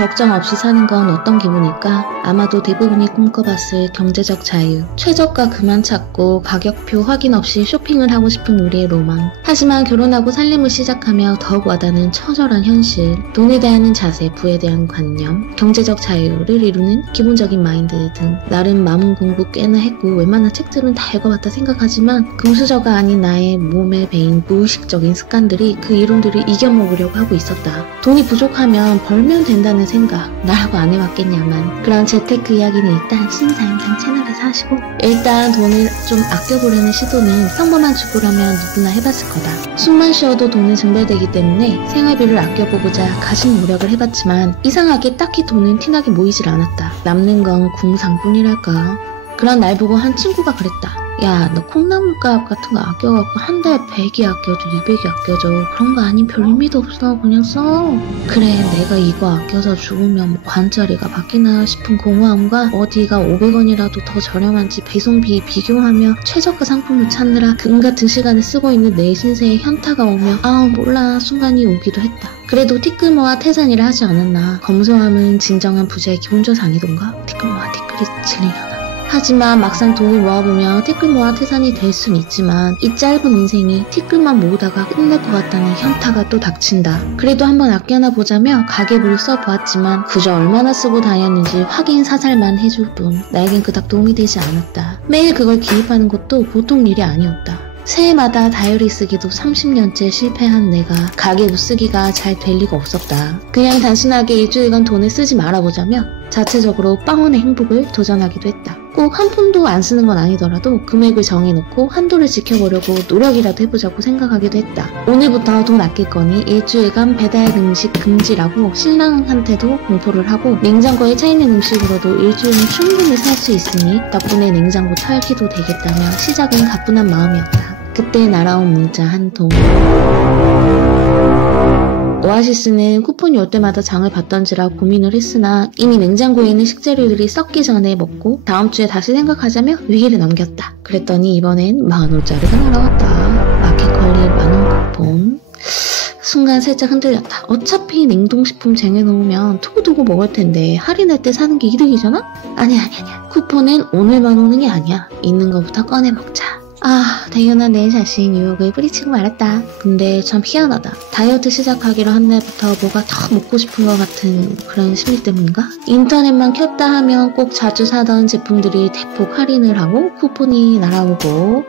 걱정 없이 사는 건 어떤 기분일까? 아마도 대부분이 꿈꿔봤을 경제적 자유. 최저가 그만 찾고 가격표 확인 없이 쇼핑을 하고 싶은 우리의 로망. 하지만 결혼하고 살림을 시작하며 더욱 와닿는 처절한 현실. 돈에 대한 자세, 부에 대한 관념, 경제적 자유를 이루는 기본적인 마인드 등 나름 마음 공부 꽤나 했고 웬만한 책들은 다 읽어봤다 생각하지만 금수저가 아닌 나의 몸에 배인 무의식적인 습관들이 그 이론들을 이겨먹으려고 하고 있었다. 돈이 부족하면 벌면 된다는 생각, 나라고 안 해봤겠냐만. 그런 재테크 이야기는 일단 신사임당 채널에서 하시고, 일단 돈을 좀 아껴보려는 시도는 평범한 주부라면 누구나 해봤을 거다. 숨만 쉬어도 돈은 증발되기 때문에 생활비를 아껴보고자 가진 노력을 해봤지만 이상하게 딱히 돈은 티나게 모이질 않았다. 남는 건 궁상뿐이랄까. 그런 날 보고 한 친구가 그랬다. 야, 너 콩나물값 같은 거 아껴갖고 한 달에 100이 아껴줘, 200이 아껴줘. 그런 거 아닌 별 의미도 없어. 그냥 써. 그래, 내가 이거 아껴서 죽으면 뭐 관자리가 바뀌나 싶은 공허함과 어디가 500원이라도 더 저렴한지 배송비 비교하며 최저가 상품을 찾느라 금같은 시간을 쓰고 있는 내 신세에 현타가 오며 몰라 순간이 오기도 했다. 그래도 티끌모아 태산이라 하지 않았나. 검소함은 진정한 부자의 기본적 아니던가. 티끌모아 티끌이 질리려나. 하지만 막상 돈을 모아보면 티끌모아 태산이 될 순 있지만 이 짧은 인생이 티끌만 모으다가 끝날 것 같다는 현타가 또 닥친다. 그래도 한번 아껴나 보자며 가계부를 써보았지만 그저 얼마나 쓰고 다녔는지 확인 사살만 해줄 뿐 나에겐 그닥 도움이 되지 않았다. 매일 그걸 기입하는 것도 보통 일이 아니었다. 새해마다 다이어리 쓰기도 30년째 실패한 내가 가계부 쓰기가 잘 될 리가 없었다. 그냥 단순하게 일주일간 돈을 쓰지 말아보자며 자체적으로 빵원의 행복을 도전하기도 했다. 꼭 한 푼도 안 쓰는 건 아니더라도 금액을 정해놓고 한도를 지켜보려고 노력이라도 해보자고 생각하기도 했다. 오늘부터 돈 아낄 거니 일주일간 배달 음식 금지라고 신랑한테도 공포를 하고 냉장고에 차있는 음식으로도 일주일은 충분히 살 수 있으니 덕분에 냉장고 털기도 되겠다며 시작은 가뿐한 마음이었다. 그때 날아온 문자 한 통. 오아시스는 쿠폰이 올 때마다 장을 받던지라 고민을 했으나 이미 냉장고에 있는 식재료들이 썩기 전에 먹고 다음 주에 다시 생각하자며 위기를 넘겼다. 그랬더니 이번엔 10,000원짜리가 날아왔다. 마켓컬리 10,000원 쿠폰. 순간 살짝 흔들렸다. 어차피 냉동식품 쟁여놓으면 두고두고 먹을 텐데 할인할 때 사는 게 이득이잖아? 아니야. 쿠폰은 오늘만 오는 게 아니야. 있는 거부터 꺼내 먹자. 당연한 내 자신 유혹을 뿌리치고 말았다. 근데 참 희한하다. 다이어트 시작하기로 한 날부터 뭐가 더 먹고 싶은 것 같은 그런 심리 때문인가? 인터넷만 켰다 하면 꼭 자주 사던 제품들이 대폭 할인을 하고 쿠폰이 날아오고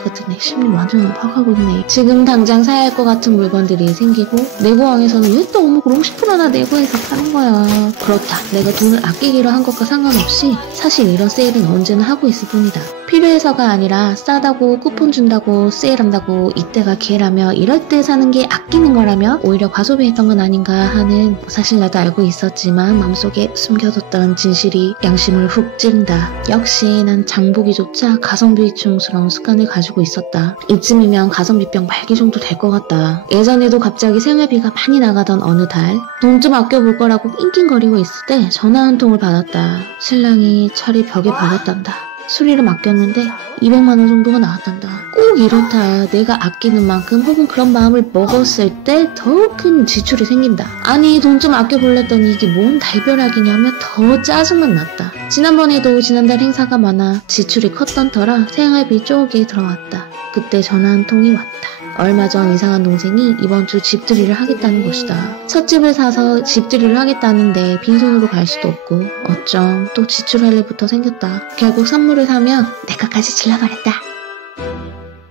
이것도 내 심리 완전 파악하고 있네. 지금 당장 사야 할 것 같은 물건들이 생기고 내고왕에서는 왜 또 어묵을 50%나 내고해서 파는 거야. 그렇다. 내가 돈을 아끼기로 한 것과 상관없이 사실 이런 세일은 언제나 하고 있을 뿐이다. 필요해서가 아니라 싸다고 쿠폰 준다고 세일한다고 이때가 기회라며 이럴 때 사는 게 아끼는 거라며 오히려 과소비했던 건 아닌가 하는 사실 나도 알고 있었지만 마음속에 숨겨뒀던 진실이 양심을 훅 찌른다. 역시 난 장보기조차 가성비충스러운 습관을 가지고 있었다. 이쯤이면 가성비병 말기 정도 될 것 같다. 예전에도 갑자기 생활비가 많이 나가던 어느 달 돈 좀 아껴볼 거라고 낑낑거리고 있을 때 전화 한 통을 받았다. 신랑이 차를 벽에 박았단다. 수리를 맡겼는데 200만원 정도가 나왔단다. 꼭 이렇다. 내가 아끼는 만큼 혹은 그런 마음을 먹었을 때 더 큰 지출이 생긴다. 아니 돈 좀 아껴볼랬더니 이게 뭔 달벼락이냐며 더 짜증만 났다. 지난번에도 지난달 행사가 많아 지출이 컸던 터라 생활비 쪽에 들어왔다. 그때 전화 한 통이 왔다. 얼마 전 이상한 동생이 이번 주 집들이를 하겠다는 것이다. 첫 집을 사서 집들이를 하겠다는데 빈손으로 갈 수도 없고 어쩜 또 지출할 일부터 생겼다. 결국 선물을 사면 내 것까지 질러버렸다.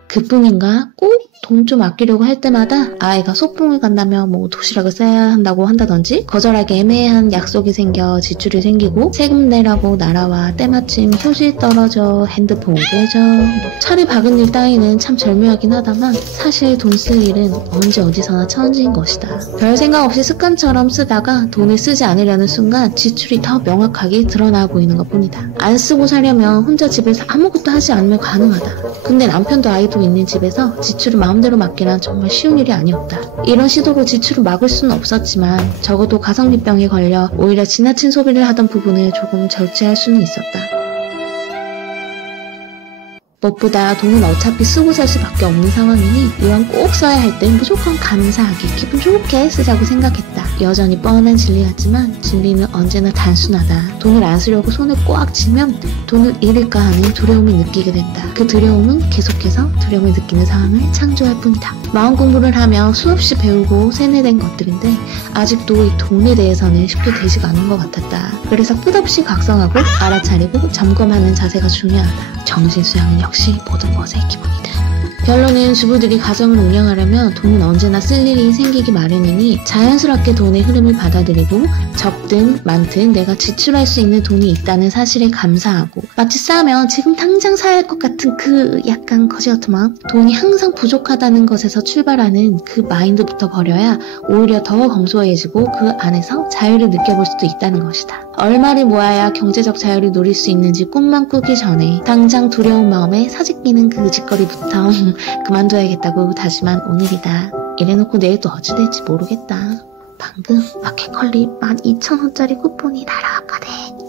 그뿐인가? 꼭 돈 좀 아끼려고 할 때마다 아이가 소풍을 간다며 뭐 도시락을 싸야 한다고 한다든지 거절하기 애매한 약속이 생겨 지출이 생기고 세금 내라고 나라와 때마침 효시 떨어져 핸드폰 깨져 차를 박은 일 따위는 참 절묘하긴 하다만 사실 돈 쓸 일은 언제 어디서나 천지인 것이다. 별 생각 없이 습관처럼 쓰다가 돈을 쓰지 않으려는 순간 지출이 더 명확하게 드러나고 있는 것 뿐이다. 안 쓰고 사려면 혼자 집에서 아무것도 하지 않으면 가능하다. 근데 남편도 아이도 있는 집에서 지출을 마음대로 맡기란 정말 쉬운 일이 아니었다. 이런 시도로 지출을 막을 수는 없었지만 적어도 가성비병에 걸려 오히려 지나친 소비를 하던 부분을 조금 절제할 수는 있었다. 무엇보다 돈은 어차피 쓰고 살 수밖에 없는 상황이니 이왕 꼭 써야 할 땐 무조건 감사하게 기분 좋게 쓰자고 생각했다. 여전히 뻔한 진리 같지만 진리는 언제나 단순하다. 돈을 안 쓰려고 손을 꽉 쥐면 돈을 잃을까 하는 두려움을 느끼게 된다. 그 두려움은 계속해서 두려움을 느끼는 상황을 창조할 뿐이다. 마음 공부를 하며 수없이 배우고 세뇌된 것들인데 아직도 이 돈에 대해서는 쉽게 되지가 않은 것 같았다. 그래서 끝없이 각성하고 알아차리고 점검하는 자세가 중요하다. 정신수양은 역시 모든 것의 기본이다. 결론은 주부들이 가정을 운영하려면 돈은 언제나 쓸 일이 생기기 마련이니 자연스럽게 돈의 흐름을 받아들이고 적든 많든 내가 지출할 수 있는 돈이 있다는 사실에 감사하고 마치 싸면 지금 당장 사야 할 것 같은 그 약간 거지 같은 마음, 돈이 항상 부족하다는 것에서 출발하는 그 마인드부터 버려야 오히려 더 검소해지고 그 안에서 자유를 느껴볼 수도 있다는 것이다. 얼마를 모아야 경제적 자유를 누릴 수 있는지 꿈만 꾸기 전에 당장 두려운 마음에 사직기는 그 짓거리부터 그만둬야겠다고 다짐한 오늘이다. 이래놓고 내일 또 어찌 될지 모르겠다. 방금 마켓컬리 12,000원짜리 쿠폰이 날아왔거든.